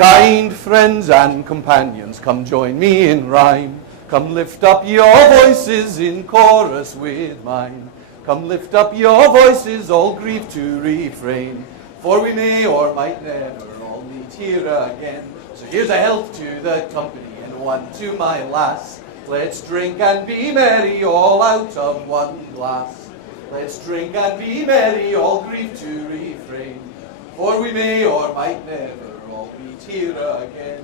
Kind friends and companions, come join me in rhyme. Come lift up your voices in chorus with mine. Come lift up your voices, all grief to refrain. For we may or might never all meet here again. So here's a health to the company and one to my lass. Let's drink and be merry, all out of one glass. Let's drink and be merry, all grief to refrain. For we may or might never all meet here again.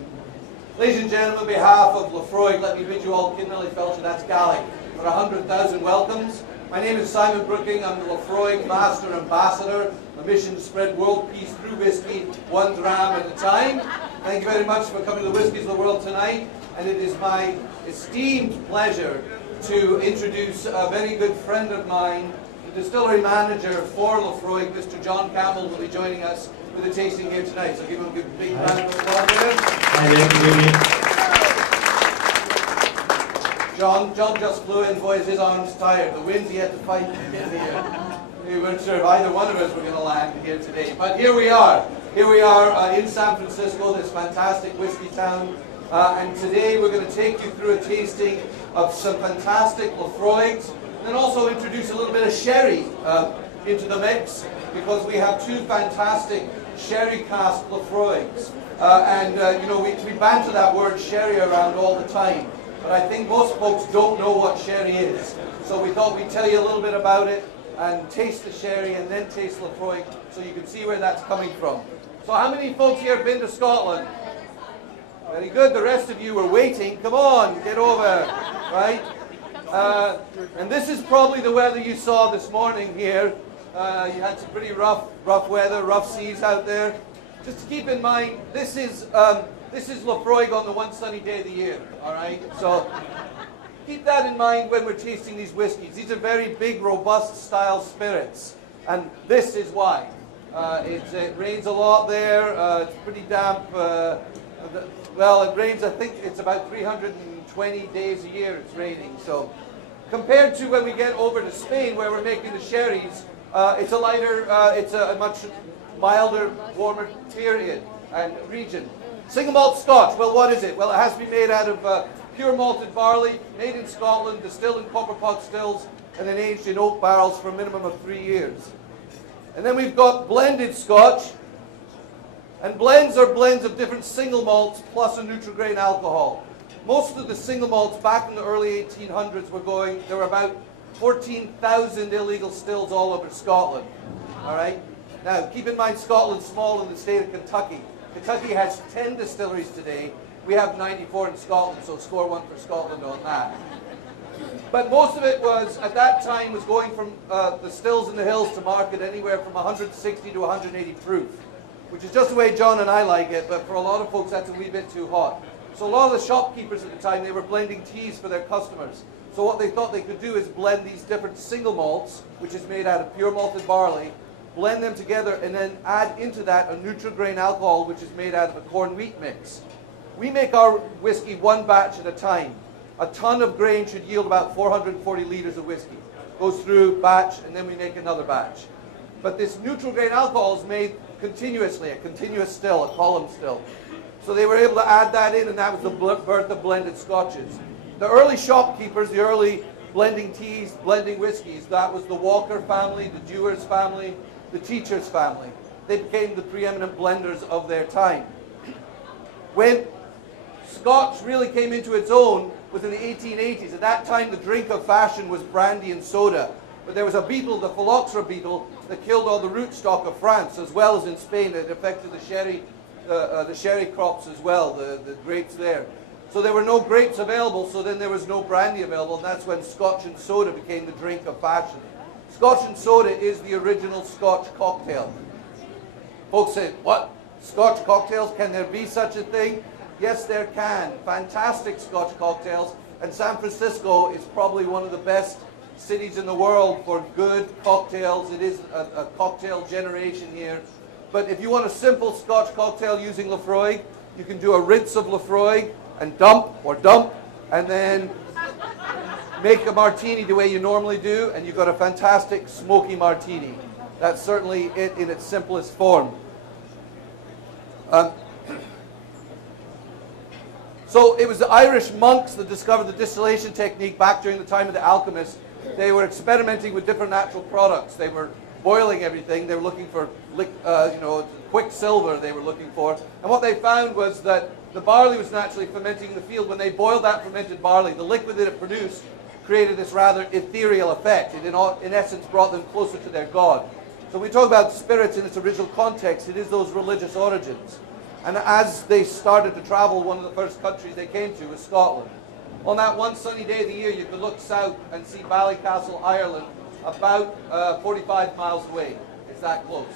Ladies and gentlemen, on behalf of Laphroaig, let me bid you all Kinnerly Felcher, that's Gaelic, for 100,000 welcomes. My name is Simon Brooking. I'm the Laphroaig Master Ambassador. My mission to spread world peace through whiskey, one dram at a time. Thank you very much for coming to the Whiskies of the World tonight. And it is my esteemed pleasure to introduce a very good friend of mine, the distillery manager for Laphroaig, Mr. John Campbell, will be joining us with a tasting here tonight. So give him a big round of applause. John just flew in, boys, his arm's tired. The winds he had to fight to get here. We weren't sure if either one of us were going to land here today. But here we are. Here we are in San Francisco, this fantastic whiskey town. And today we're going to take you through a tasting of some fantastic Laphroaigs, and then also introduce a little bit of sherry into the mix, because we have two fantastic sherry cask Laphroaigs. You know, we banter that word sherry around all the time, but I think most folks don't know what sherry is. So we thought we'd tell you a little bit about it and taste the sherry and then taste Laphroaig so you can see where that's coming from. So how many folks here have been to Scotland? Very good. The rest of you were waiting. Come on, get over, right? And this is probably the weather you saw this morning here. You had some pretty rough weather, rough seas out there. Just to keep in mind, this is Laphroaig on the one sunny day of the year. All right. So keep that in mind when we're tasting these whiskies. These are very big, robust style spirits, and this is why. It rains a lot there. It's pretty damp. Well, it rains, I think it's about 320 days a year it's raining. So compared to when we get over to Spain where we're making the sherries, it's a lighter, it's a much milder, warmer period and region. Single malt Scotch, well, what is it? Well, it has to be made out of pure malted barley, made in Scotland, distilled in copper pot stills, and then aged in oak barrels for a minimum of 3 years. And then we've got blended Scotch. And blends are blends of different single malts plus a neutral grain alcohol. Most of the single malts back in the early 1800s there were about 14,000 illegal stills all over Scotland. All right? Now, keep in mind Scotland's small in the state of Kentucky. Kentucky has 10 distilleries today. We have 94 in Scotland, so score one for Scotland on that. But most of it was, at that time, was going from the stills in the hills to market anywhere from 160 to 180 proof. Which is just the way John and I like it, but for a lot of folks that's a wee bit too hot. So a lot of the shopkeepers at the time, they were blending teas for their customers. So what they thought they could do is blend these different single malts, which is made out of pure malted barley, blend them together and then add into that a neutral grain alcohol, which is made out of a corn wheat mix. We make our whiskey one batch at a time. A ton of grain should yield about 440 liters of whiskey. Goes through batch and then we make another batch. But this neutral grain alcohol is made continuously, a continuous still, a column still. So they were able to add that in, and that was the birth of blended scotches. The early shopkeepers, the early blending teas, blending whiskies, that was the Walker family, the Dewars family, the Teachers family. They became the preeminent blenders of their time. When Scotch really came into its own was in the 1880s. At that time, the drink of fashion was brandy and soda. But there was a beetle, the phylloxera beetle, that killed all the rootstock of France, as well as in Spain. It affected the sherry crops as well, the grapes there. So there were no grapes available, so then there was no brandy available, and that's when Scotch and soda became the drink of fashion. Scotch and soda is the original Scotch cocktail. Folks say, what? Scotch cocktails? Can there be such a thing? Yes, there can. Fantastic Scotch cocktails, and San Francisco is probably one of the best cities in the world for good cocktails. It is a cocktail generation here. But if you want a simple Scotch cocktail using Laphroaig, you can do a rinse of Laphroaig and dump, and then make a martini the way you normally do, and you've got a fantastic smoky martini. That's certainly it in its simplest form. So it was the Irish monks that discovered the distillation technique back during the time of the alchemists. They were experimenting with different natural products. They were boiling everything. They were looking for, quicksilver they were looking for. And what they found was that the barley was naturally fermenting in the field. When they boiled that fermented barley, the liquid that it produced created this rather ethereal effect. It in essence brought them closer to their God. So we talk about spirits in its original context. It is those religious origins. And as they started to travel, one of the first countries they came to was Scotland. On that one sunny day of the year, you could look south and see Ballycastle, Ireland, about 45 miles away. It's that close.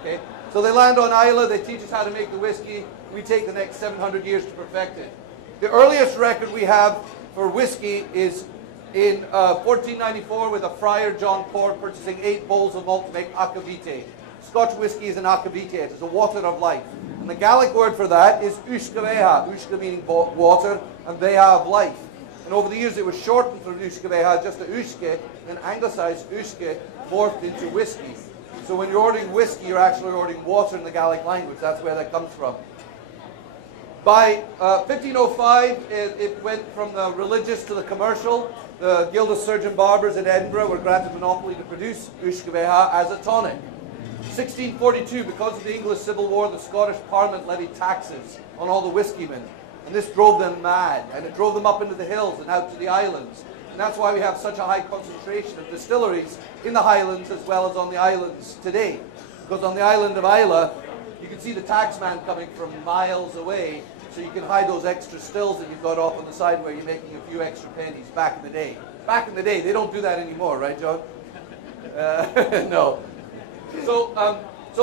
Okay? So they land on Islay, they teach us how to make the whiskey. We take the next 700 years to perfect it. The earliest record we have for whiskey is in 1494 with a friar, John Cord, purchasing 8 bowls of malt to make akavite. Scotch whiskey is an akavite, it is a water of life. And the Gaelic word for that is ushkaveha, ushka meaning water, and veha of life. And over the years it was shortened from ushkaveha just to ushke, and anglicized ushke morphed into whiskey. So when you're ordering whiskey, you're actually ordering water in the Gaelic language. That's where that comes from. By 1505, it went from the religious to the commercial. The Guild of Surgeon Barbers in Edinburgh were granted monopoly to produce ushkaveha as a tonic. 1642, because of the English Civil War, the Scottish Parliament levied taxes on all the whiskeymen. And this drove them mad, and it drove them up into the hills and out to the islands. And that's why we have such a high concentration of distilleries in the Highlands as well as on the islands today. Because on the island of Islay, you can see the taxman coming from miles away, so you can hide those extra stills that you've got off on the side where you're making a few extra pennies back in the day. Back in the day, they don't do that anymore, right, John? No. So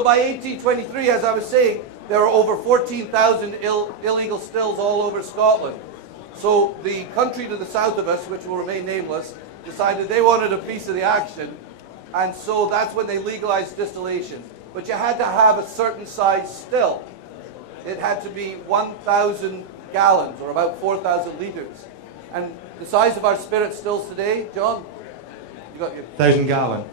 by 1823, as I was saying, there were over 14,000 illegal stills all over Scotland. So the country to the south of us, which will remain nameless, decided they wanted a piece of the action, and so that's when they legalized distillation. But you had to have a certain size still. It had to be 1,000 gallons, or about 4,000 litres. And the size of our spirit stills today, John? You got your 1,000 gallon.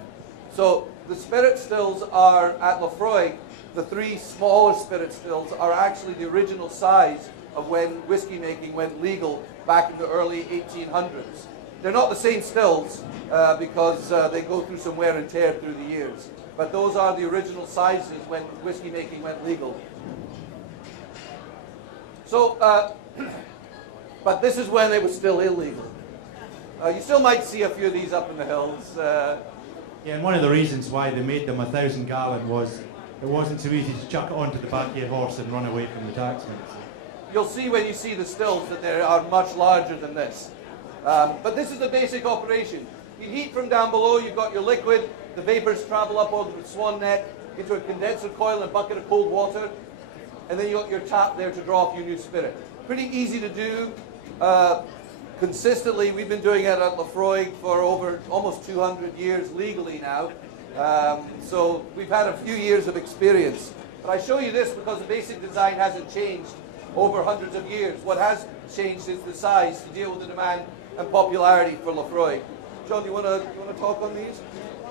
So the spirit stills are at Laphroaig. The 3 smaller spirit stills are actually the original size of when whiskey making went legal back in the early 1800s. They're not the same stills because they go through some wear and tear through the years. But those are the original sizes when whiskey making went legal. So, but this is when it was still illegal. You still might see a few of these up in the hills. Yeah, and one of the reasons why they made them 1,000 gallon was it wasn't so easy to chuck it onto the back of your horse and run away from the taxmen. You'll see when you see the stills that they are much larger than this. But this is the basic operation. You heat from down below, you've got your liquid, the vapors travel up over the swan neck into a condenser coil and a bucket of cold water, and then you've got your tap there to draw off your new spirit. Pretty easy to do. Consistently, we've been doing it at Laphroaig for over almost 200 years legally now. So we've had a few years of experience. But I show you this because the basic design hasn't changed over hundreds of years. What has changed is the size to deal with the demand and popularity for Laphroaig. John, do you want to talk on these?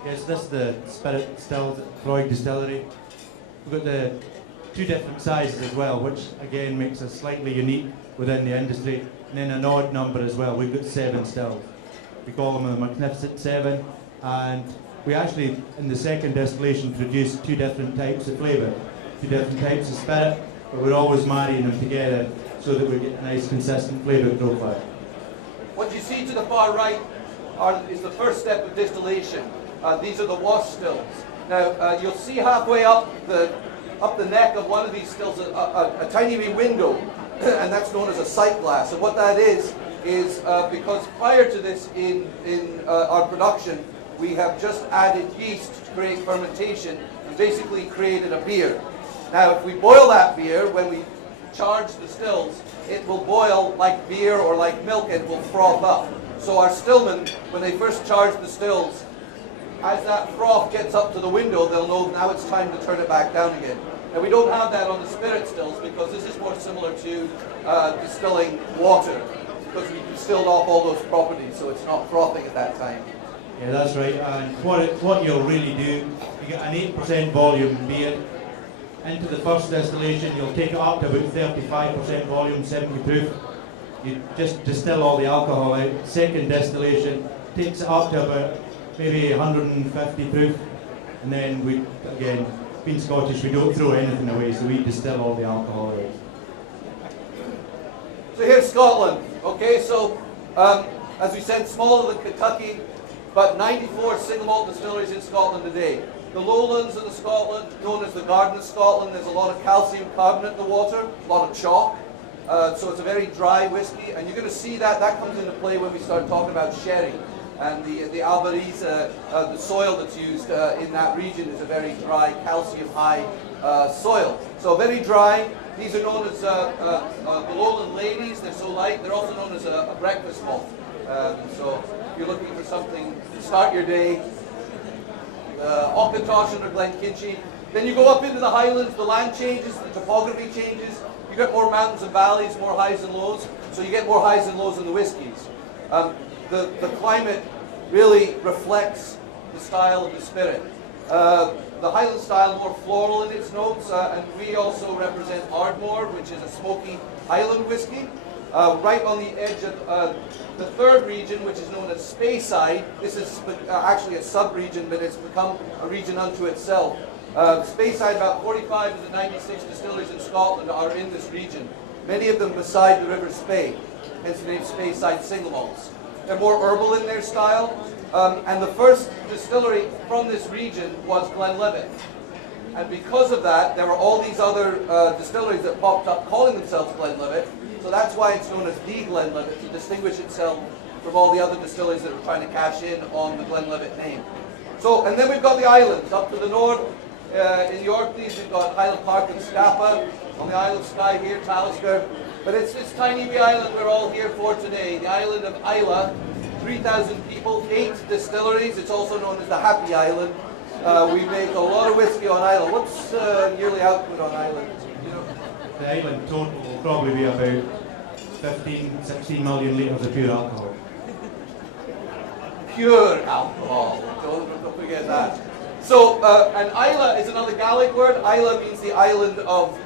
Yes, this is the spirit distilled at Laphroaig Distillery. We've got the 2 different sizes as well, which again makes us slightly unique within the industry. And then an odd number as well. We've got 7 stills. We call them the Magnificent 7. And we actually, in the second distillation, produced 2 different types of flavour, 2 different types of spirit, but we're always marrying them together so that we get a nice consistent flavour profile. What you see to the far right is the first step of distillation. These are the wash stills. Now, you'll see halfway up the neck of one of these stills a tiny wee window, and that's known as a sight glass. And what that is because prior to this in our production, we have just added yeast to create fermentation and basically created a beer. Now, if we boil that beer, when we charge the stills, it will boil like beer or like milk and will froth up. So our stillmen, when they first charge the stills, as that froth gets up to the window, they'll know now it's time to turn it back down again. Now, we don't have that on the spirit stills because this is more similar to distilling water, because we distilled off all those properties, so it's not frothing at that time. Yeah, that's right. And what you'll really do, you get an 8% volume beer. Into the first distillation, you'll take it up to about 35% volume, 70 proof. You just distill all the alcohol out. Second distillation takes it up to about maybe 150 proof, and then we, again, being Scottish, we don't throw anything away, so we distill all the alcohol out. So here's Scotland. Okay, so as we said, smaller than Kentucky, but 94 single malt distilleries in Scotland today. The lowlands of Scotland, known as the Garden of Scotland, there's a lot of calcium carbonate in the water, a lot of chalk. So it's a very dry whiskey, and you're going to see that comes into play when we start talking about sherry. And the Albarese, the soil that's used in that region is a very dry, calcium high soil. So very dry. These are known as the lowland ladies. They're so light. They're also known as a breakfast malt. So if you're looking for something to start your day, Auchentoshan or Glenkinchie. Then you go up into the highlands, the land changes, the topography changes. You get more mountains and valleys, more highs and lows. So you get more highs and lows in the whiskies. The climate really reflects the style of the spirit. The Highland style more floral in its notes, and we also represent Ardmore, which is a smoky Highland whiskey. Right on the edge of the third region, which is known as Speyside. This is actually a sub-region, but it's become a region unto itself. Speyside, about 45 of the 96 distilleries in Scotland are in this region. Many of them beside the River Spey, hence the name Speyside single malts. They're more herbal in their style, and the first distillery from this region was Glenlivet. And because of that, there were all these other distilleries that popped up calling themselves Glenlivet. So that's why it's known as the Glenlivet, to distinguish itself from all the other distilleries that are trying to cash in on the Glenlivet name. So, and then we've got the islands. Up to the north, in the Orkneys, we've got Highland Park and Scapa. On the Isle of Skye here, Talisker. But it's this tiny wee island we're all here for today, the island of Islay. 3,000 people, 8 distilleries. It's also known as the Happy Island. We make a lot of whiskey on Islay. What's yearly output on Islay? You know? The island total will probably be about 15, 16 million litres of pure alcohol. Pure alcohol, don't forget that. So, and Islay is another Gaelic word. Islay means the island of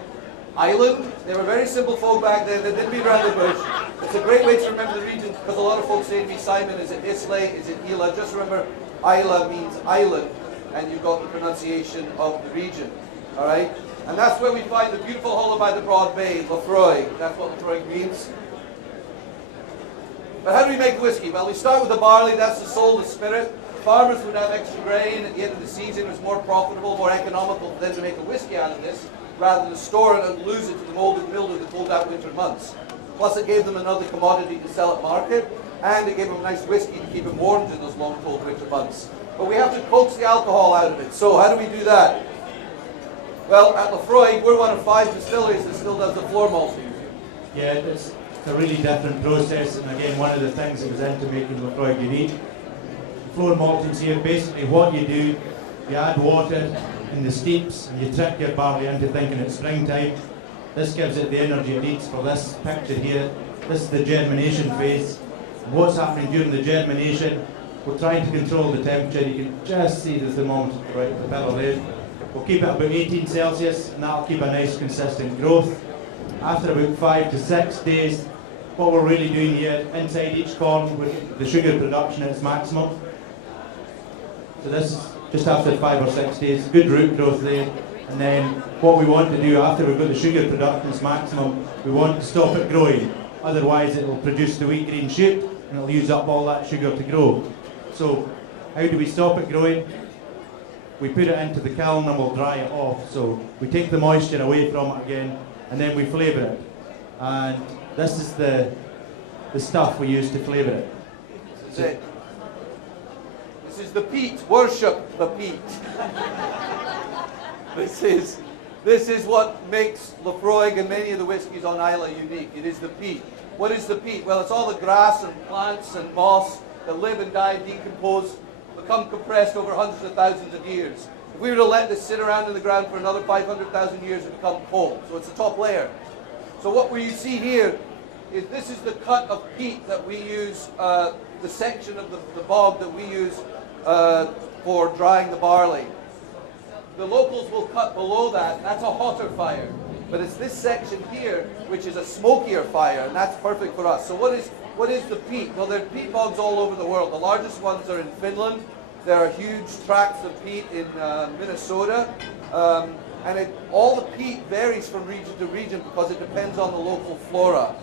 Ireland. They were very simple folk back then. They didn't beat around the bush. It's a great way to remember the region, because a lot of folks say to me, Simon, is it Islay, is it Islay? Just remember, Islay means island, and you've got the pronunciation of the region. All right? And that's where we find the beautiful hollow by the Broad Bay, Laphroaig. That's what Laphroaig means. But how do we make whiskey? Well, we start with the barley. That's the soul, the spirit. Farmers would have extra grain at the end of the season. It was more profitable, more economical for them to make a whiskey out of this, rather than store it and lose it to the mold and mildew that cold out winter months. Plus it gave them another commodity to sell at market, and it gave them a nice whiskey to keep them warm in those long cold winter months. But we have to coax the alcohol out of it. So how do we do that? Well, at Laphroaig, we're one of 5 distilleries that still does the floor malting. Yeah, it's a really different process, and again, one of the things that goes into making Laphroaig unique. Floor malting here, basically what you do, you add water in the steeps, and you trick your barley into thinking it's springtime. This gives it the energy it needs for this picture here. This is the germination phase. And what's happening during the germination, we're trying to control the temperature. You can just see the thermometer right at the pillar there. We'll keep it about 18 Celsius, and that'll keep a nice consistent growth. After about 5 to 6 days, what we're really doing here, inside each corn, with the sugar production at its maximum. So this is just after 5 or 6 days, good root growth there. And then what we want to do after we've got the sugar production its maximum, we want to stop it growing. Otherwise it will produce the wheat green shoot, and it'll use up all that sugar to grow. So how do we stop it growing? We put it into the kiln and we'll dry it off. So we take the moisture away from it again, and then we flavour it. And this is the stuff we use to flavour it. This is it. This is the peat. Worship the peat. This is what makes Laphroaig and many of the whiskies on Islay unique. It is the peat. What is the peat? Well, it's all the grass and plants and moss that live and die, decompose, become compressed over hundreds of thousands of years. If we were to let this sit around in the ground for another 500,000 years, it would become coal. So it's the top layer. So what we see here is this is the cut of peat that we use, the section of the bog that we use for drying the barley. The locals will cut below that. That's a hotter fire. But it's this section here which is a smokier fire, and that's perfect for us. So what is the peat? Well, there are peat bogs all over the world. The largest ones are in Finland. There are huge tracts of peat in Minnesota. And all the peat varies from region to region because it depends on the local flora,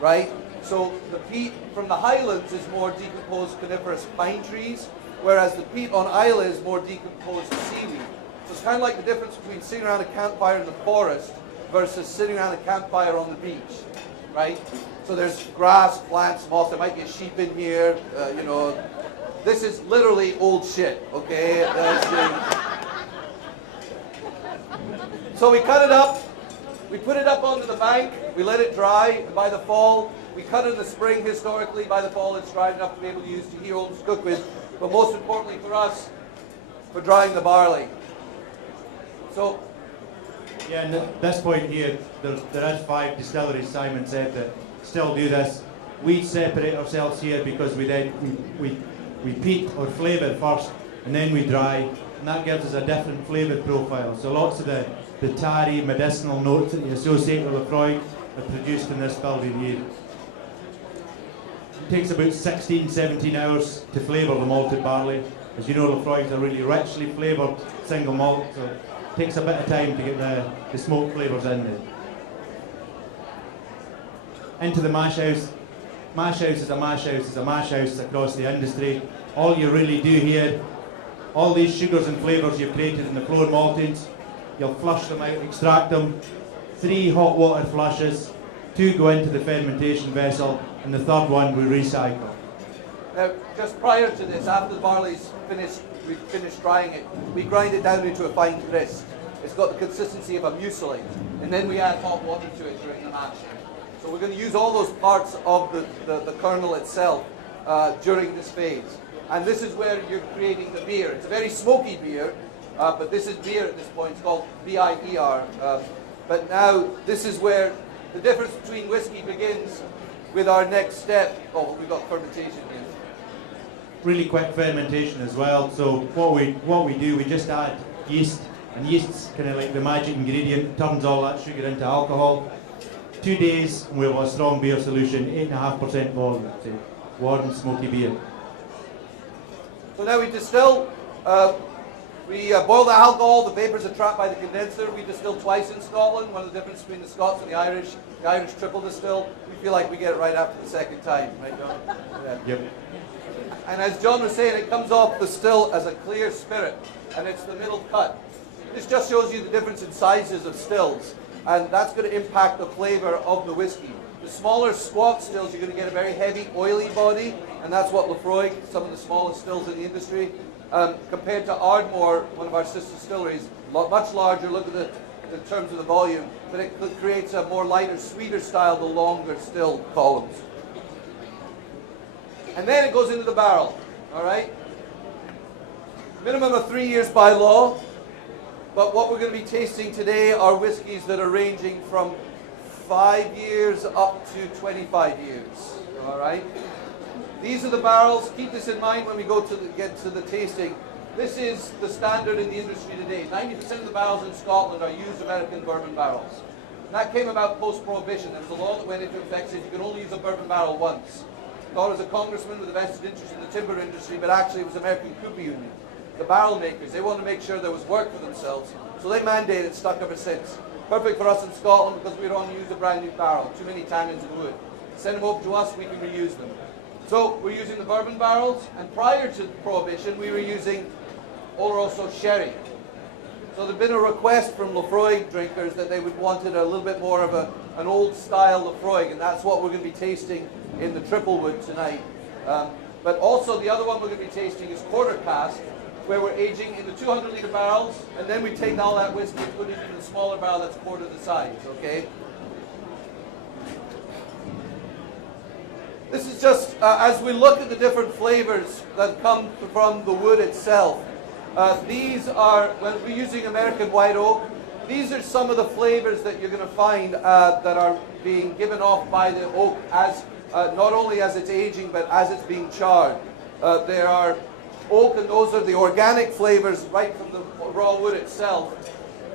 right? So the peat from the highlands is more decomposed coniferous pine trees, whereas the peat on Isla is more decomposed seaweed. So it's kind of like the difference between sitting around a campfire in the forest versus sitting around a campfire on the beach, right? So there's grass, plants, moss, there might be a sheep in here, you know. This is literally old shit, okay? So we cut it up, we put it up onto the bank, we let it dry, and by the fall, we cut it in the spring historically, by the fall it's dry enough to be able to use to heat homes, cook with, but most importantly for us, for drying the barley. So, yeah, and at this point here, there is 5 distilleries, Simon said, that still do this. We separate ourselves here because we peat or flavour first, and then we dry, and that gives us a different flavour profile. So lots of the tarry medicinal notes that you associate with Laphroaig are produced in this building here. It takes about 16, 17 hours to flavour the malted barley. As you know, Laphroaig is a really richly flavoured single malt, so it takes a bit of time to get the smoke flavours in there. Into the mash house. Mash house is a mash house is a mash house across the industry. All you really do here, all these sugars and flavours you've created in the floor maltings, you'll flush them out, extract them, 3 hot water flushes, 2 go into the fermentation vessel, and the 3rd one we recycle. Now, just prior to this, after the barley's finished, we've finished drying it, we grind it down into a fine grist. It's got the consistency of a mucilage, and then we add hot water to it during the mashing. So we're going to use all those parts of the kernel itself during this phase. And this is where you're creating the beer. It's a very smoky beer, but this is beer at this point. It's called B-I-E-R. But now this is where the difference between whiskey begins with our next step. Oh, we've got fermentation here. Really quick fermentation as well. So what we do, we just add yeast, and yeast's kind of like the magic ingredient, turns all that sugar into alcohol. 2 days, and we'll have a strong beer solution, 8.5% volume. So warm, smoky beer. So now we distill, we boil the alcohol, the vapours are trapped by the condenser. We distill twice in Scotland. One of the differences between the Scots and the Irish triple distill. We feel like we get it right after the second time, right, John? Yeah. Yep. And as John was saying, it comes off the still as a clear spirit, and it's the middle cut. This just shows you the difference in sizes of stills, and that's going to impact the flavour of the whiskey. The smaller squat stills, you're going to get a very heavy, oily body, and that's what Laphroaig, some of the smallest stills in the industry, compared to Ardmore, one of our sister distilleries, much larger, look at in terms of the volume, but it creates a more lighter, sweeter style, the longer still columns. And then it goes into the barrel, all right? Minimum of 3 years by law, but what we're going to be tasting today are whiskies that are ranging from 5 years up to 25 years, all right? These are the barrels. Keep this in mind when we go to get to the tasting. This is the standard in the industry today. 90% of the barrels in Scotland are used American bourbon barrels. And that came about post-Prohibition. There was a law that went into effect saying you can only use a bourbon barrel once. Thought as a congressman with a vested interest in the timber industry, but actually it was American Cooper Union, the barrel makers. They wanted to make sure there was work for themselves, so they mandated it, stuck ever since. Perfect for us in Scotland because we don't use a brand new barrel. Too many tannins in wood. Send them over to us, we can reuse them. So we're using the bourbon barrels, and prior to Prohibition, we were using Oloroso sherry. So there'd been a request from Laphroaig drinkers that they would wanted a little bit more of an old style Laphroaig, and that's what we're going to be tasting in the Triplewood tonight. But also the other one we're going to be tasting is quarter cask, where we're aging in the 200-litre barrels, and then we take all that whiskey and put it in the smaller barrel that's quarter the size, okay? This is just, as we look at the different flavors that come from the wood itself, these are, when we're using American white oak, these are some of the flavors that you're going to find that are being given off by the oak as not only as it's aging, but as it's being charred. There are oak, and those are the organic flavors right from the raw wood itself.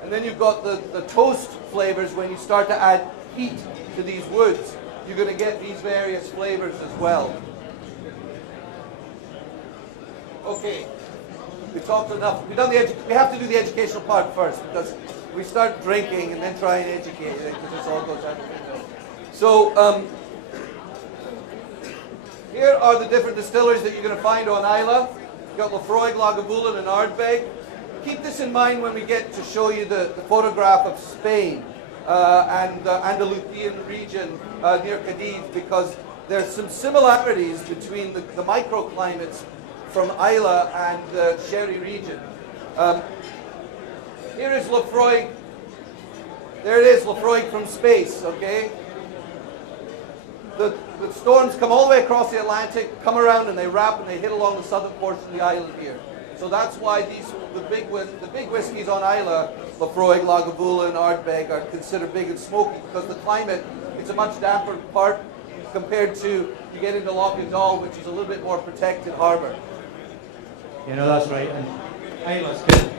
And And then you've got the toast flavors. When you start to add heat to these woods, you're going to get these various flavors as well. Okay, we talked enough. We have to do the educational part first, because we start drinking and then try and educate, because this all goes out the window. So here are the different distilleries that you're going to find on Islay. You've got Laphroaig, Lagavulin, and Ardbeg. Keep this in mind when we get to show you the photograph of Spain and the Andalusian region near Cadiz, because there's some similarities between the microclimates from Islay and the Sherry region. Here is Laphroaig. There it is, Laphroaig from space, okay? The storms come all the way across the Atlantic, come around and they wrap and they hit along the southern portion of the island here. So that's why the big whiskies on Islay, Laphroaig, Lagavulin, and Ardbeg, are considered big and smoky, because the climate, it's a much damper part compared to you get into Loch and Dal, which is a little bit more protected harbour. You know, that's right. And Islay's good.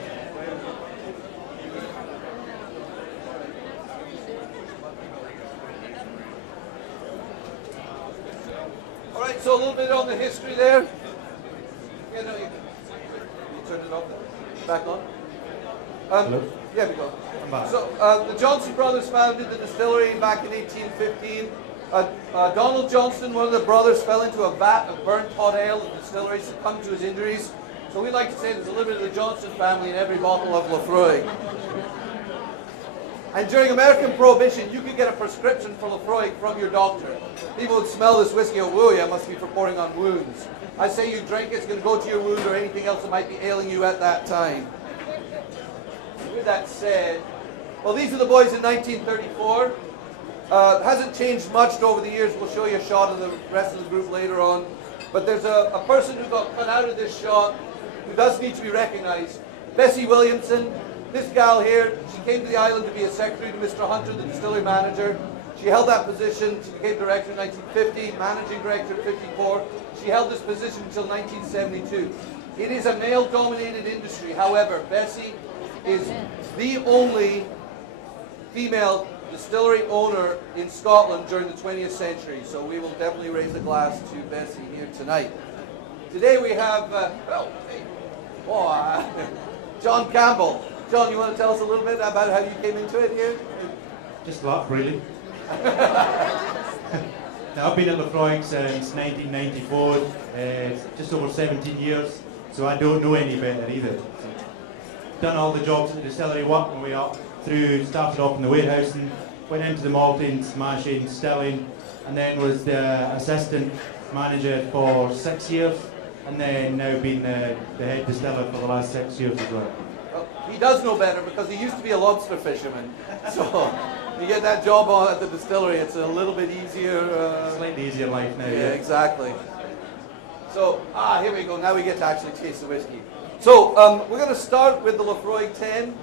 All right, so a little bit on the history there. Yeah, no, you turn it off. Back on. Hello? Yeah, we go. I'm back. So the Johnson brothers founded the distillery back in 1815. Donald Johnston, one of the brothers, fell into a vat of burnt hot ale at the distillery, succumbed to his injuries. So we like to say there's a little bit of the Johnston family in every bottle of Laphroaig. And during American Prohibition, you could get a prescription for Laphroaig from your doctor. People would smell this whiskey and woo, yeah, must be for pouring on wounds. I say you drink it, it's going to go to your wound or anything else that might be ailing you at that time. With that said, well, these are the boys in 1934. It hasn't changed much over the years. We'll show you a shot of the rest of the group later on. But there's a person who got cut out of this shot who does need to be recognized. Bessie Williamson. This gal here, she came to the island to be a secretary to Mr. Hunter, the distillery manager. She held that position. She became director in 1950, managing director in 54. She held this position until 1972. It is a male-dominated industry. However, Bessie is the only female distillery owner in Scotland during the 20th century. So we will definitely raise a glass to Bessie here tonight. Today we have, John Campbell. John, you want to tell us a little bit about how you came into it here? Just luck, really. Now, I've been at Laphroaig since 1994, just over 17 years, so I don't know any better either. Done all the jobs at the distillery, worked my way up through, started off in the warehousing, went into the malting, smashing, stilling, and then was the assistant manager for 6 years, and then now been the head distiller for the last 6 years as well. Well, he does know better because he used to be a lobster fisherman. So you get that job on at the distillery, it's a little bit easier. Slightly easier life now. Yeah, exactly. So, here we go. Now we get to actually taste the whiskey. So we're going to start with the Laphroaig 10,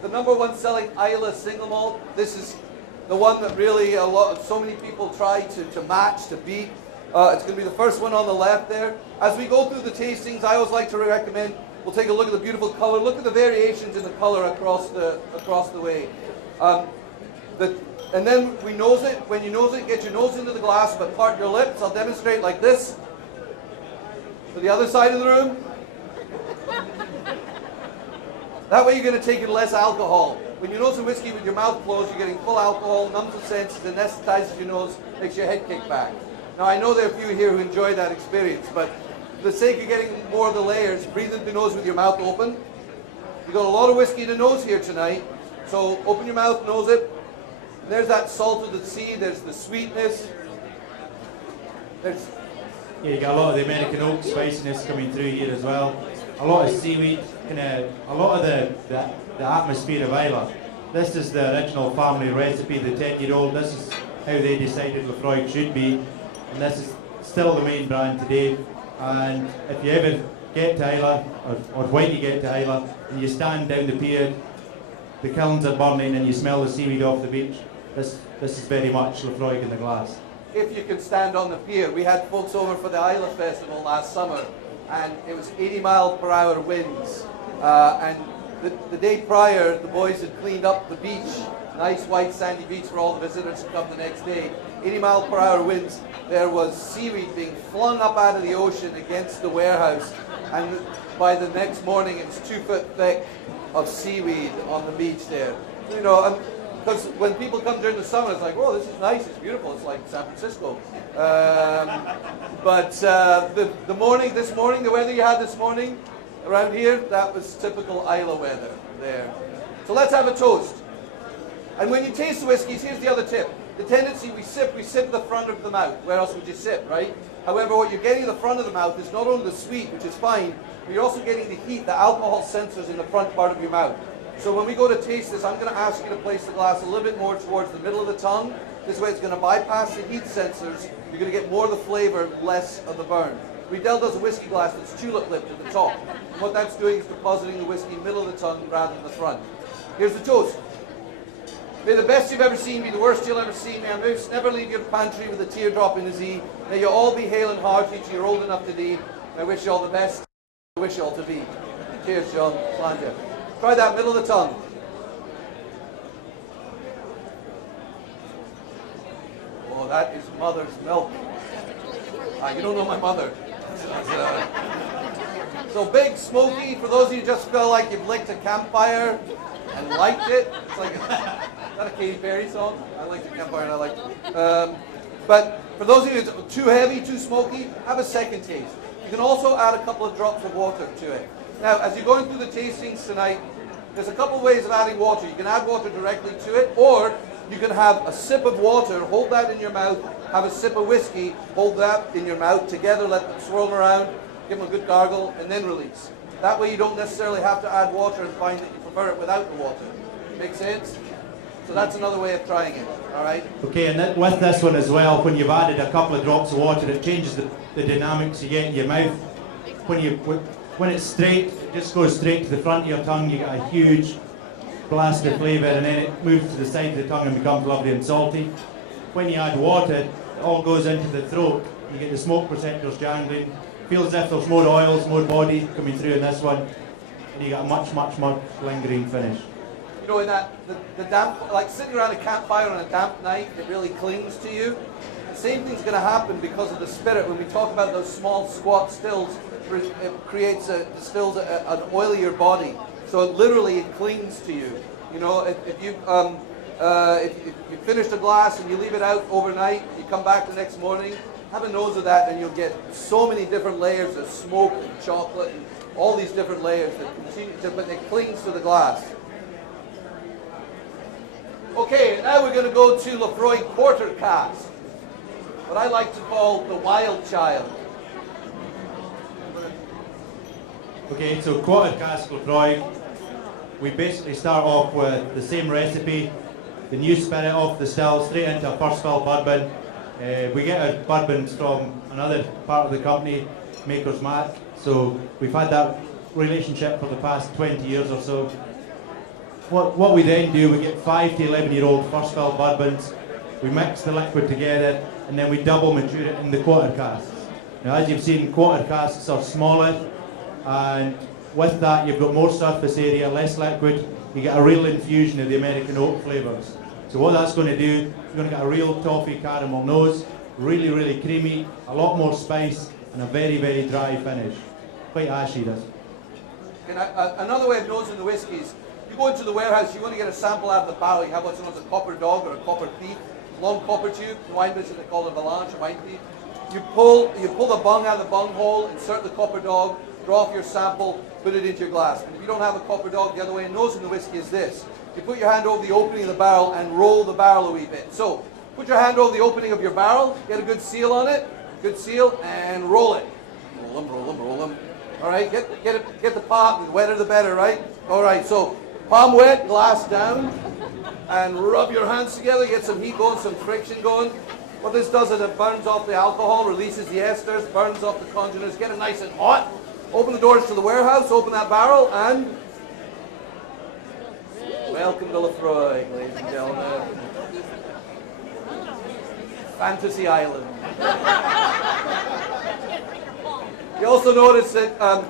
the #1 selling Islay single malt. This is the one that really so many people try to match, to beat. It's going to be the first one on the left there. As we go through the tastings, I always like to recommend we'll take a look at the beautiful color. Look at the variations in the color across the way. And then we nose it. When you nose it, get your nose into the glass, but part your lips. I'll demonstrate like this. To the other side of the room. That way you're going to take in less alcohol. When you nose a whiskey with your mouth closed, you're getting full alcohol, numbs the senses, anesthetizes your nose, makes your head kick back. Now I know there are a few here who enjoy that experience, but for the sake of getting more of the layers, breathe into the nose with your mouth open. You've got a lot of whiskey to nose here tonight, so open your mouth, nose it. There's that salt of the sea, there's the sweetness. Yeah, you got a lot of the American oak spiciness coming through here as well. A lot of seaweed, a lot of the atmosphere of Islay. This is the original family recipe, the 10-year-old. This is how they decided Laphroaig should be, and this is still the main brand today. And if you ever get to Islay, or when you get to Islay, and you stand down the pier, the kilns are burning, and you smell the seaweed off the beach, this is very much Laphroaig in the glass. If you can stand on the pier. We had folks over for the Islay Festival last summer, and it was 80-mile-per-hour winds, and the day prior, the boys had cleaned up the beach, nice white sandy beach for all the visitors to come the next day. 80-mile-per-hour winds. There was seaweed being flung up out of the ocean against the warehouse, and by the next morning, it's 2 foot thick of seaweed on the beach there. You know, because when people come during the summer, it's like, oh, this is nice, it's beautiful, it's like San Francisco. But this morning, the weather you had this morning around here, that was typical Isla weather there. So let's have a toast. And when you taste the whiskies, here's the other tip. The tendency, we sip the front of the mouth. Where else would you sip, right? However, what you're getting in the front of the mouth is not only the sweet, which is fine, but you're also getting the heat, the alcohol sensors in the front part of your mouth. So when we go to taste this, I'm going to ask you to place the glass a little bit more towards the middle of the tongue. This way it's going to bypass the heat sensors. You're going to get more of the flavor, less of the burn. Riedel does a whiskey glass that's tulip-lipped at the top. And what that's doing is depositing the whiskey in the middle of the tongue rather than the front. Here's the toast. May the best you've ever seen be the worst you'll ever see. May our moose never leave your pantry with a teardrop in his eye. May you all be hale and hearty till you're old enough to die. I wish you all the best. I wish you all to be. Cheers, John. Slanja. Try that middle of the tongue. Oh, that is mother's milk. You don't know my mother. So big, smoky. For those of you who just feel like you've licked a campfire and liked it. It's like, is that a Katy Perry song? I like the campfire and I like it. But for those of you who's too heavy, too smoky, have a second taste. You can also add a couple of drops of water to it. Now, as you're going through the tastings tonight, there's a couple of ways of adding water. You can add water directly to it, or you can have a sip of water, hold that in your mouth, have a sip of whiskey, hold that in your mouth together, let them swirl around, give them a good gargle, and then release. That way you don't necessarily have to add water and find that you prefer it without the water. Make sense? So that's another way of trying it, all right? Okay, and with this one as well, when you've added a couple of drops of water, it changes the dynamics you get in your mouth. When it's straight, it just goes straight to the front of your tongue, you get a huge blast of flavour, and then it moves to the side of the tongue and becomes lovely and salty. When you add water, it all goes into the throat. You get the smoke receptors jangling. Feels as if there's more oils, more body coming through in this one, and you get a much, much, much lingering finish. You know, in that, the damp, like sitting around a campfire on a damp night, it really clings to you. The same thing's going to happen because of the spirit. When we talk about those small, squat stills, it distills an oilier body. So it literally clings to you. You know, if you finish a glass and you leave it out overnight, you come back the next morning, have a nose of that, and you'll get so many different layers of smoke and chocolate and all these different layers that continue to, but it clings to the glass. Okay, now we're going to go to Laphroaig Porter Cask, what I like to call the wild child. Okay, so quarter cask Laphroaig, we basically start off with the same recipe, the new spirit off the still, straight into a first fill bourbon. We get our bourbons from another part of the company, Maker's Mark, so we've had that relationship for the past 20 years or so. What we then do, we get 5 to 11-year-old first fill bourbons, we mix the liquid together, and then we double mature it in the quarter casks. Now, as you've seen, quarter casks are smaller, and with that you've got more surface area, less liquid, you get a real infusion of the American oak flavours. So what that's going to do, you're going to get a real toffee caramel nose, really, really creamy, a lot more spice, and a very, very dry finish. Quite ashy, this. Another way of nosing the whiskies, you go into the warehouse, you want to get a sample out of the barrel, you have what's known as a copper dog or a copper thief, long copper tube, the wine business they call it a valanche, a wine thief. You pull the bung out of the bung hole, insert the copper dog, draw off your sample, put it into your glass. And if you don't have a copper dog, the other way of nosing the whiskey is this. You put your hand over the opening of the barrel and roll the barrel a wee bit. So, put your hand over the opening of your barrel, get a good seal on it, good seal, and roll it. Roll them, roll them, roll them. All right, get the palm, the wetter the better, right? All right, so palm wet, glass down, and rub your hands together, get some heat going, some friction going. What this does is it burns off the alcohol, releases the esters, burns off the congeners, get it nice and hot. Open the doors to the warehouse, open that barrel, and welcome to Laphroaig, ladies and gentlemen. Fantasy Island. You also notice that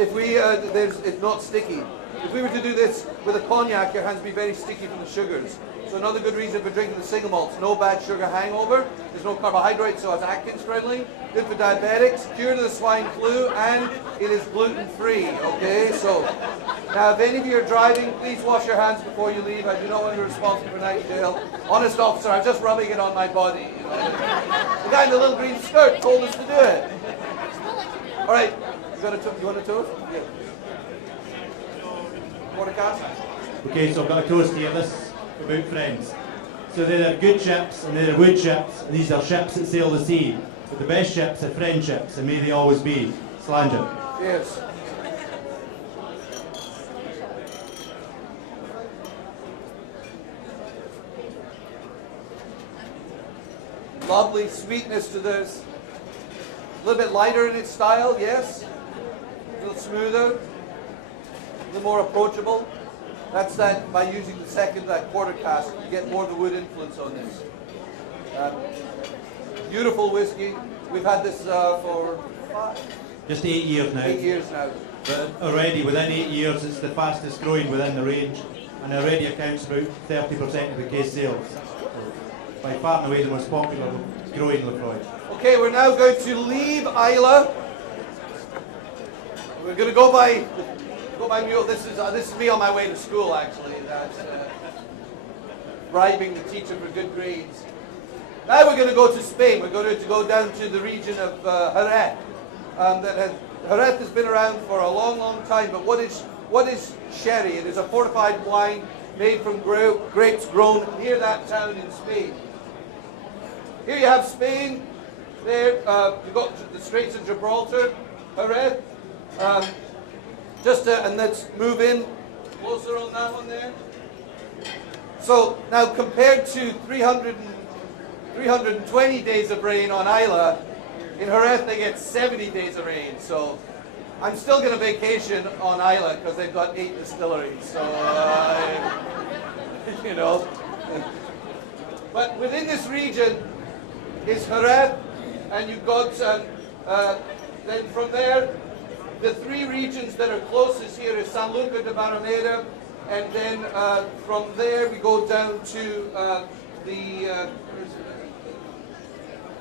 if we, it's not sticky. If we were to do this with a cognac, your hands would be very sticky from the sugars. So another good reason for drinking the single malts, no bad sugar hangover, there's no carbohydrates, so it's Atkins friendly, good for diabetics, cure to the swine flu, and it is gluten free, okay? So, now if any of you are driving, please wash your hands before you leave. I do not want to be responsible for night jail. Honest officer, I'm just rubbing it on my body. You know? The guy in the little green skirt told us to do it. All right, you want a toast? Yeah. Quarter cast? Okay, so I've got a toast here. This is about friends. So they're good ships and they're wood ships, and these are ships that sail the sea. But the best ships are friendships, and may they always be. Slander. Yes. Lovely sweetness to this. A little bit lighter in its style, yes. A little smoother. A little more approachable. That's that by using the second, that quarter cask, you get more of the wood influence on this. Beautiful whiskey. We've had this for just 8 years now. 8 years now. But already within 8 years, it's the fastest growing within the range, and already accounts for about 30% of the case sales. So by far and away the most popular growing Laphroaig. Okay, we're now going to leave Islay. We're going to go by mule. This is me on my way to school, actually. That's bribing the teacher for good grades. Now we're going to go to Spain. We're going to go down to the region of Jerez. Jerez has been around for a long, long time. But what is sherry? It is a fortified wine made from grapes grown near that town in Spain. Here you have Spain. There you've got the Straits of Gibraltar, Jerez. And let's move in closer on that one there. So now compared to 320 days of rain on Islay, in Jerez they get 70 days of rain. So I'm still going to vacation on Islay because they've got 8 distilleries. So, you know. But within this region is Jerez, and you've got, then from there, the 3 regions that are closest here is San Luca de Barrameda, and then from there we go down to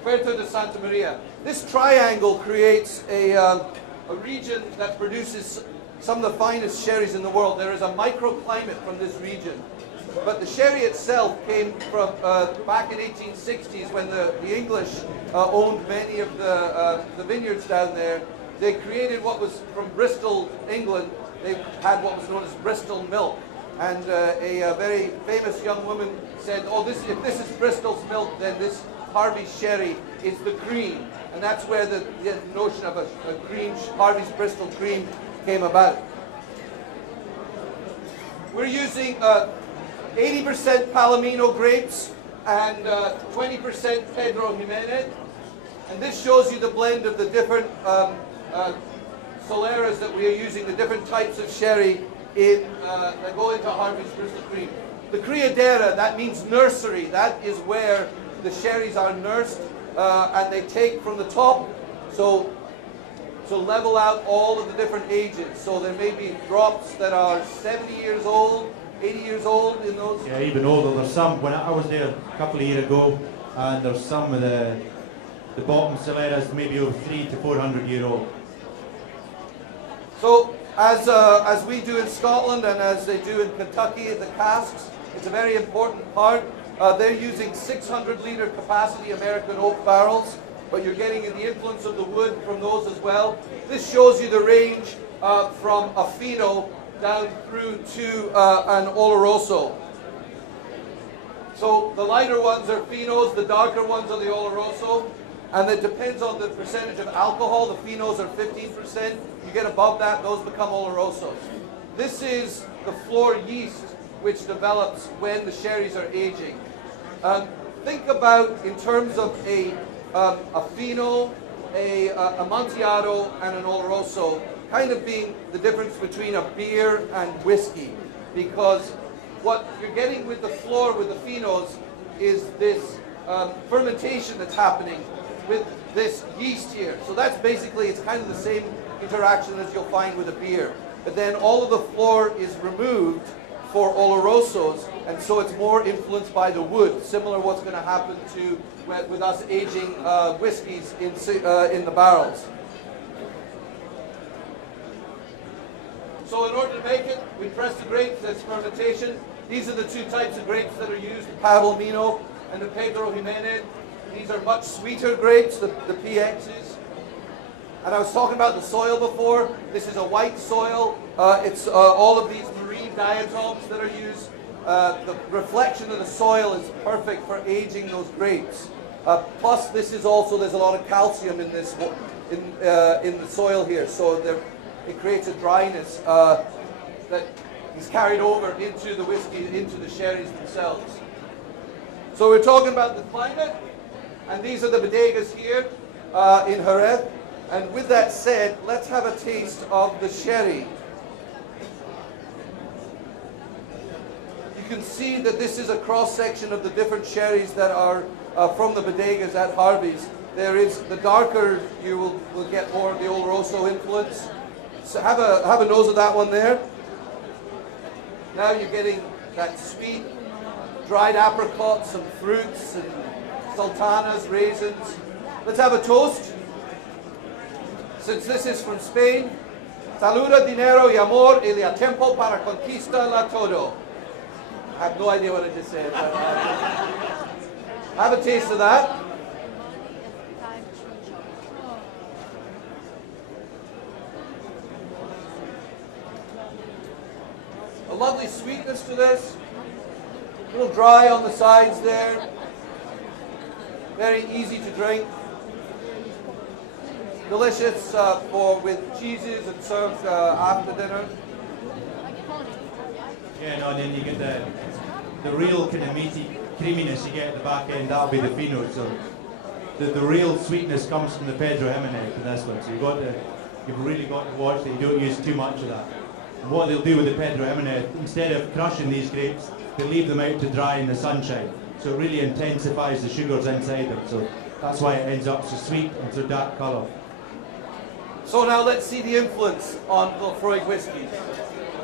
Puerto de Santa Maria. This triangle creates a region that produces some of the finest sherries in the world. There is a microclimate from this region. But the sherry itself came from back in 1860s when the English owned many of the vineyards down there. They created what was from Bristol, England. They had what was known as Bristol milk. And a very famous young woman said, oh, if this is Bristol's milk, then this Harvey's sherry is the cream. And that's where the notion of a cream, Harvey's Bristol cream, came about. We're using 80% Palomino grapes and 20% Pedro Jimenez. And this shows you the blend of the different Soleras that we are using, the different types of sherry that go into Harvey's Bristol cream. The Criadera, that means nursery. That is where the sherries are nursed, and they take from the top, so to level out all of the different ages. So there may be drops that are 70 years old, 80 years old in those. Yeah, even older. There's some, when I was there a couple of years ago, and there's some of the bottom Soleras maybe over 300 to 400 year old. So as we do in Scotland and as they do in Kentucky, the casks, it's a very important part. They're using 600-liter capacity American oak barrels, but you're getting the influence of the wood from those as well. This shows you the range from a Fino down through to an Oloroso. So the lighter ones are Finos, the darker ones are the Oloroso, and it depends on the percentage of alcohol. The Finos are 15%. You get above that, those become Olorosos. This is the floor yeast which develops when the sherries are aging. Think about, in terms of a Fino, a Amontillado, and an Oloroso, kind of being the difference between a beer and whiskey, because what you're getting with the floor with the Finos is this fermentation that's happening with this yeast here. So that's basically, it's kind of the same interaction as you'll find with a beer. But then all of the floor is removed for Olorosos, and so it's more influenced by the wood, similar what's going to happen to with us aging whiskies in the barrels. So in order to make it, we press the grapes, that's fermentation. These are the two types of grapes that are used, the Palomino and the Pedro Jimenez. These are much sweeter grapes, the PXs. And I was talking about the soil before. This is a white soil. It's all of these marine diatoms that are used. The reflection of the soil is perfect for aging those grapes. Plus, this is also, there's a lot of calcium in this in the soil here, so it creates a dryness that is carried over into the whiskey, into the sherries themselves. So we're talking about the climate, and these are the bodegas here in Jerez. And with that said, let's have a taste of the sherry. You can see that this is a cross-section of the different sherries that are from the bodegas at Harvey's. There is the darker, you will get more of the Oloroso influence. So have a nose of that one there. Now you're getting that sweet, dried apricots, some fruits, and sultanas, raisins. Let's have a toast. Since this is from Spain, saluda, dinero y amor, y el tiempo para conquistarla todo. I have no idea what I just said. But, have a taste of that. A lovely sweetness to this. A little dry on the sides there. Very easy to drink. Delicious with cheeses and served after dinner. Yeah, no, and then you get the real kind of meaty creaminess you get at the back end. That'll be the Fino. So the real sweetness comes from the Pedro Jimenez in this one. So you've really got to watch that you don't use too much of that. And what they'll do with the Pedro Jimenez, instead of crushing these grapes, they leave them out to dry in the sunshine. So it really intensifies the sugars inside them. So that's why it ends up so sweet and so dark colour. So now let's see the influence on Laphroaig whiskies.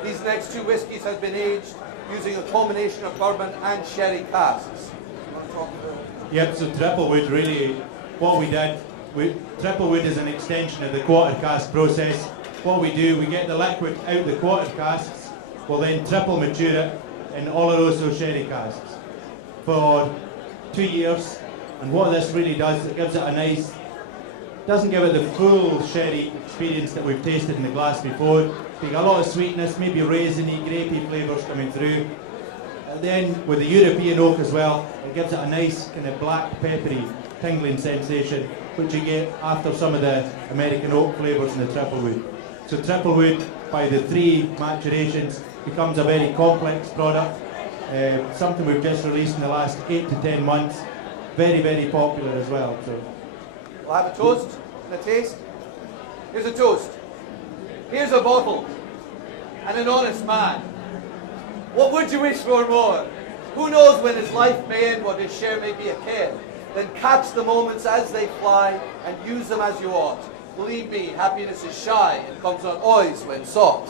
These next two whiskies have been aged using a combination of bourbon and sherry casks. Yep, so Triplewood really, what we did, Triplewood is an extension of the quarter cask process. What we do, we get the liquid out the quarter casks, we'll then triple mature it in Oloroso sherry casks for 2 years. And what this really does, it gives it a nice, doesn't give it the full sherry experience that we've tasted in the glass before. You get a lot of sweetness, maybe raisiny, grapey flavours coming through. And then with the European oak as well, it gives it a nice kind of black peppery tingling sensation, which you get after some of the American oak flavours in the Triplewood. So Triplewood, by the 3 maturations, becomes a very complex product. Something we've just released in the last 8 to 10 months. Very, very popular as well. So we'll have a toast and a taste. Here's a toast. Here's a bottle. And an honest man. What would you wish for more? Who knows when his life may end, what his share may be ahead. Then catch the moments as they fly and use them as you ought. Believe me, happiness is shy. It comes on always when sought.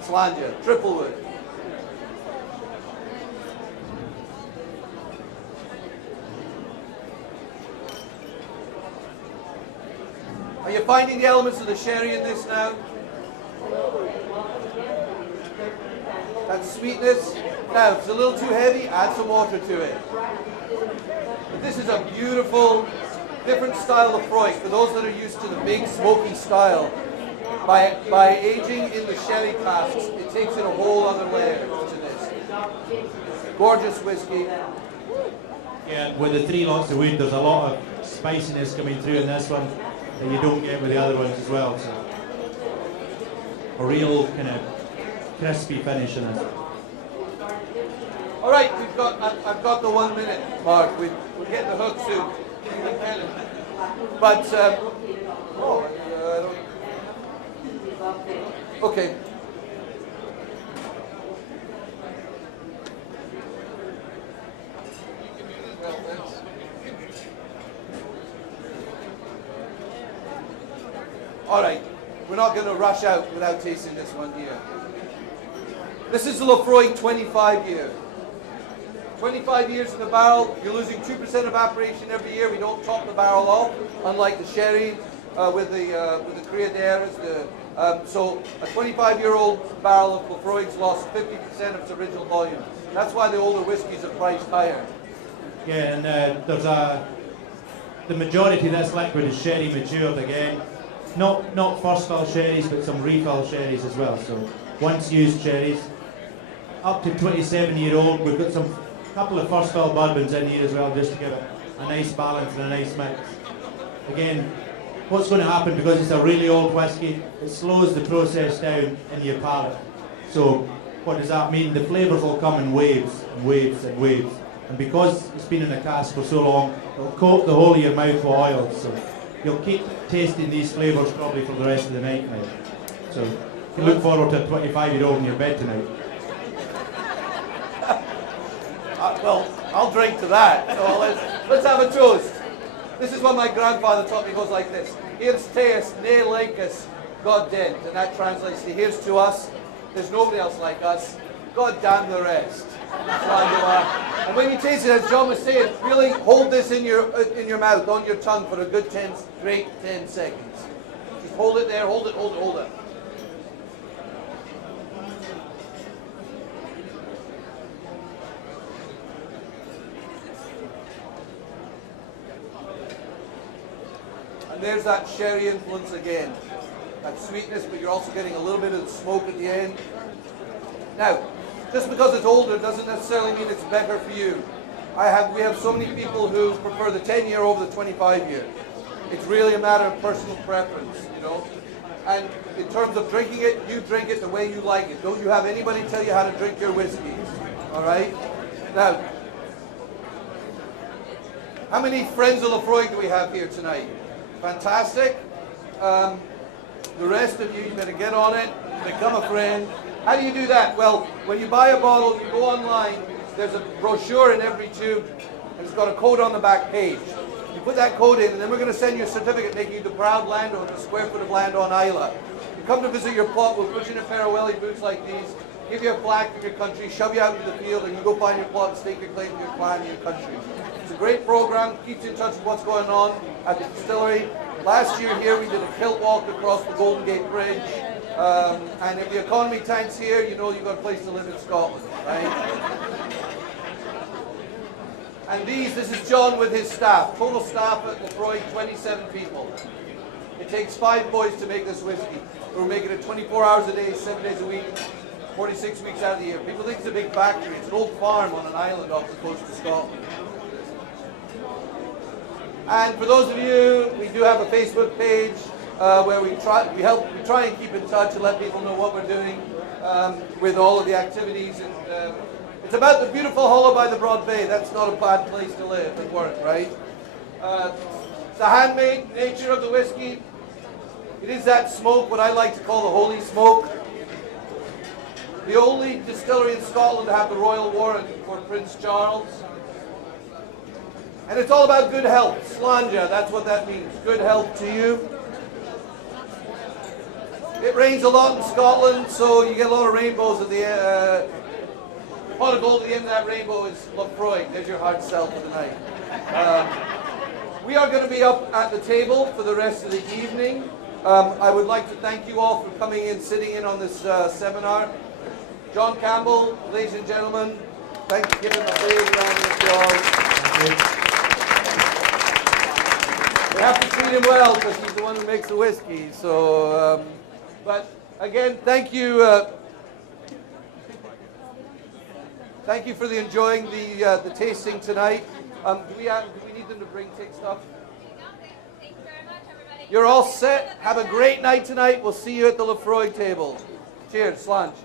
Slangia, Triplewood. Are you finding the elements of the sherry in this now? That sweetness. Now, if it's a little too heavy, add some water to it. But this is a beautiful, different style of Laphroaig. For those that are used to the big, smoky style, by aging in the sherry casks, it takes it a whole other layer to this. Gorgeous whiskey. yeah, with the 3 lots of wood, there's a lot of spiciness coming through in this one that you don't get with the other ones as well. So a real kind of crispy finish in this. All right, I've got the 1 minute mark. We'll get the hook soon. But okay. All right, we're not going to rush out without tasting this one here. This is the Laphroaig 25 year. 25 years in the barrel, you're losing 2% evaporation every year. We don't top the barrel off, unlike the sherry with the Criadères. So a 25-year-old barrel of Laphroaig's lost 50% of its original volume. That's why the older whiskies are priced higher. Yeah, and the majority of this liquid is sherry matured again. Not first fill sherries, but some refill sherries as well. So once used sherries, up to 27-year-old. We've got some couple of first fill bourbons in here as well, just to give it a nice balance and a nice mix. Again, what's going to happen, because it's a really old whiskey, it slows the process down in your palate. So what does that mean? The flavours will come in waves and waves and waves. And because it's been in a cask for so long, it'll coat the whole of your mouth with oil. So you'll keep tasting these flavours probably for the rest of the night now. So you can look forward to a 25-year-old in your bed tonight. Well, I'll drink to that. So let's have a toast. This is what my grandfather taught me. It goes like this: "Here's teus, ne like us, God dent," and that translates to "Here's to us. There's nobody else like us. God damn the rest." That's how you are. And when you taste it, as John was saying, really hold this in your mouth, on your tongue for a good 10 seconds. Just hold it there, hold it, hold it, hold it. And there's that sherry influence again. That sweetness, but you're also getting a little bit of the smoke at the end. Now, just because it's older doesn't necessarily mean it's better for you. We have so many people who prefer the 10-year over the 25-year. It's really a matter of personal preference, you know. And in terms of drinking it, you drink it the way you like it. Don't you have anybody tell you how to drink your whiskey. All right? Now, how many friends of Laphroaig do we have here tonight? Fantastic. The rest of you better get on it, become a friend. How do you do that? Well, when you buy a bottle, you go online, there's a brochure in every tube, and it's got a code on the back page. You put that code in, and then we're going to send you a certificate making you the proud landowner of a square foot of land on Isla. You come to visit your plot, we'll put you in a pair of welly boots like these, give you a flag from your country, shove you out into the field, and you go find your plot and stake your claim to your clan and your country. It's a great program, keeps you in touch with what's going on at the distillery. Last year here we did a kilt walk across the Golden Gate Bridge. And if the economy tanks here, you know you've got a place to live in Scotland, right? And this is John with his staff. Total staff at Laphroaig, 27 people. It takes 5 boys to make this whiskey. We're making it 24 hours a day, 7 days a week, 46 weeks out of the year. People think it's a big factory. It's an old farm on an island off the coast of Scotland. And for those of you, we do have a Facebook page. Where we try and keep in touch and let people know what we're doing with all of the activities. And it's about the beautiful hollow by the Broad Bay. That's not a bad place to live and work, right? The handmade nature of the whiskey. It is that smoke, what I like to call the holy smoke. The only distillery in Scotland to have the royal warrant for Prince Charles. And it's all about good health. Slanja, that's what that means. Good health to you. It rains a lot in Scotland, so you get a lot of rainbows at the pot of gold at the end of that rainbow is Laphroaig. There's your hard sell for the night. We are going to be up at the table for the rest of the evening. I would like to thank you all for coming in, sitting in on this seminar. John Campbell, ladies and gentlemen, thanks for giving a big round of applause. We have to treat him well because he's the one who makes the whiskey. So. But again, thank you. Thank you for enjoying the tasting tonight. Do we need them to take stuff? Thank you very much, everybody. You're all set. Have a great night tonight. We'll see you at the Laphroaig table. Cheers, Slange.